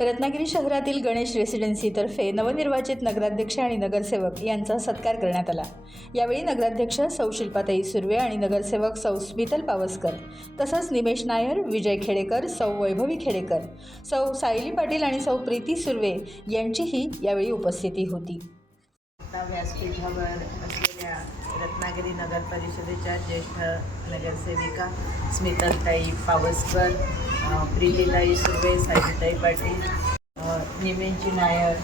रत्नागिरी शहरातील गणेश रेसिडेन्सीतर्फे नवनिर्वाचित नगराध्यक्ष आणि नगरसेवक यांचा सत्कार करण्यात आला। यावेळी नगराध्यक्ष सौ शिल्पाताई सुर्वे आणि नगरसेवक सौ स्मितल पावसकर तसंच निमेश नायर, विजय खेडेकर, सौ वैभवी खेडेकर, सौ सायली पाटील आणि सौ प्रीती सुर्वे यांचीही यावेळी उपस्थिती होती। व्यासपीठावर असलेल्या रत्नागिरी नगर परिषदेच्या ज्येष्ठ नगरसेविका स्मितलताई पावसकर, प्रीतीताई सुर्वे, सायलीताई पाटील, निमेश नायर,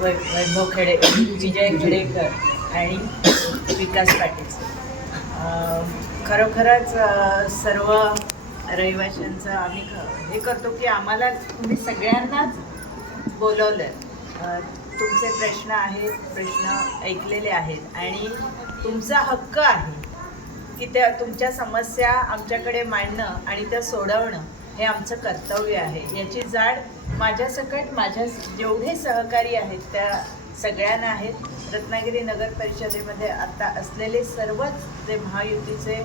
वैभव खेडेकर, विजय खेडेकर आणि विकास पाटील। खरोखरच सर्व रहिवाशांचं आम्ही हे करतो की आम्हाला तुम्ही सगळ्यांनाच बोलवलं। तुमचे प्रश्न आहेत, प्रश्न ऐकलेले आहेत आणि तुमचा हक्क आहे की त्या तुमच्या समस्या आमच्याकडे मांडणं आणि त्या सोडवणं हे आमचं कर्तव्य आहे। याची जाण माझ्यासकट माझ्या जेवढे सहकारी आहेत त्या सगळ्यांना आहेत। रत्नागिरी नगर परिषदेमध्ये आता असलेले सर्वच जे महायुतीचे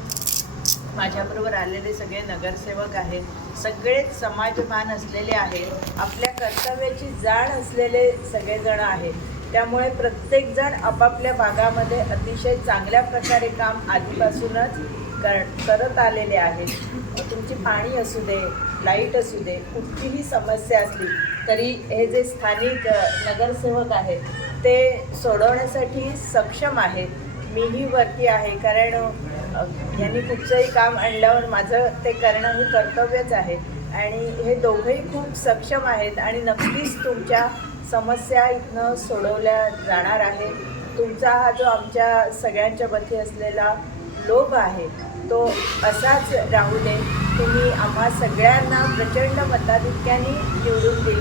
माझ्याबरोबर आलेले सगळे नगरसेवक आहेत, सगळेच समाजभान असलेले आहेत, आपल्या कर्तव्याची जाण असलेले सगळेजण आहेत। त्यामुळे प्रत्येकजण आपापल्या भागामध्ये अतिशय चांगल्या प्रकारे काम आधीपासूनच करत आलेले आहेत। तुमची पाणी असू दे, लाईट असू दे, कुठलीही समस्या असली तरी हे जे स्थानिक नगरसेवक आहेत ते सोडवण्यासाठी सक्षम आहेत। मीही वरती आहे, कारण यांनी कुठचंही काम आणल्यावर माझं ते करणं हे कर्तव्यच आहे आणि हे दोघंही खूप सक्षम आहेत आणि नक्कीच तुमच्या समस्या इथनं सोडवल्या जाणार आहे। तुमचा हा जो आमच्या सगळ्यांच्या वती असलेला लोभ आहे तो असाच राहू दे। तुम्ही आम्हा सगळ्यांना प्रचंड मताधिक्याने निवडून दिले।